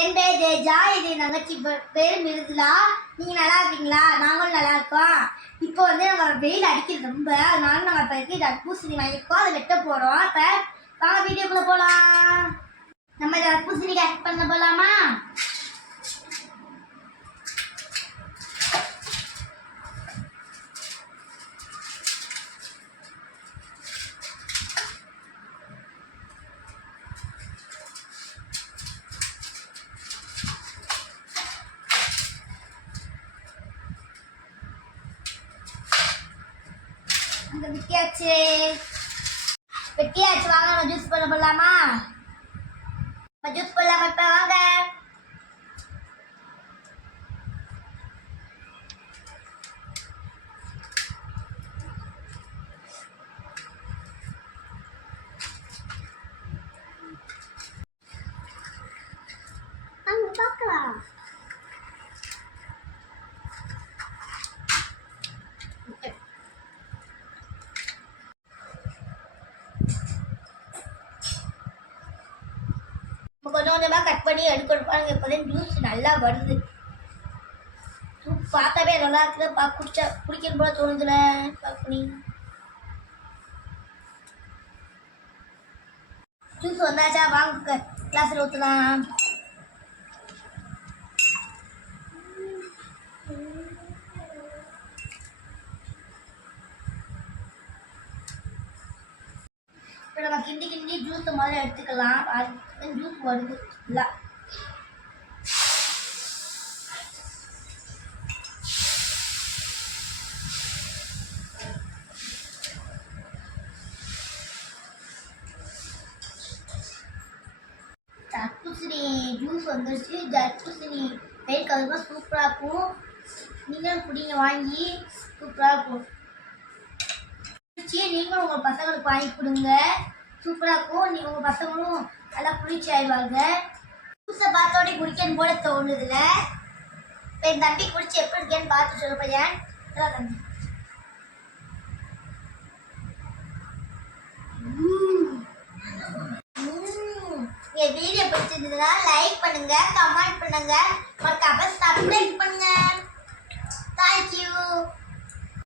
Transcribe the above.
என் பேர் தேஜா, இது தங்கச்சி பேர் மிருதுலா. நீங்க நல்லா இருக்கீங்களா? நாங்களும் நல்லா இருக்கோம். இப்போ நம்ம வெயில் அடிக்கிறது ரொம்ப, அதனால நம்ம இப்போ தர்பூசணி வாங்கியிருக்கோம், அதை வெட்ட போறோம். இப்போ வாங்க வீடியோக்குள்ள போலாம். நம்ம தர்பூசணி கட் பண்ண போலாமா? வெட்டியாச்சு வாங்க நம்ம ஜூஸ் பண்ண போடலாமா? ஜூஸ் பண்ணலாமா? இப்ப வாங்க. பார்க்கலாம். கொஞ்சம் கொஞ்சமாக கட் பண்ணி எடுக்கணும். இப்போதான் ஜூஸ் நல்லா வருது. பார்த்தாவே நல்லா இருக்குது. குடிக்கணும் போல தோணுதுல. பண்ணி ஜூஸ் வந்தாச்சா? வாங்க கிளாஸில் ஊற்றலாம். இப்போ நம்ம கிண்டி கிண்டி ஜூஸ் மாதிரி எடுத்துக்கலாம். ஜூஸ் வருது இல்லை. தர்பூசணி ஜூஸ் வந்துருச்சு. தர்பூசணி வெயில் காலமாக சூப்பராக இருக்கும். நீங்களும் குடிங்க, வாங்கி சூப்பராக இருக்கும். நீங்களும் உங்கள் பசங்களுக்கு வாங்கி கொடுங்க, சூப்பராக இருக்கும். நீங்கள் உங்கள் பசங்களும் நல்லா குளிர்ச்சி ஆயிடுவாங்க. ஜூஸை பார்த்தோடனே குடிக்கணும் போல தோணுதுல. இப்போ என் தம்பி குடிச்சு எப்படி இருக்கேன்னு பார்த்து சொல்ல பையன். தம்பி வீடியோ பிடிச்சிருந்ததுன்னா லைக் பண்ணுங்க, கமெண்ட் பண்ணுங்க, மறக்காம சப்ஸ்கிரைப் பண்ணுங்க.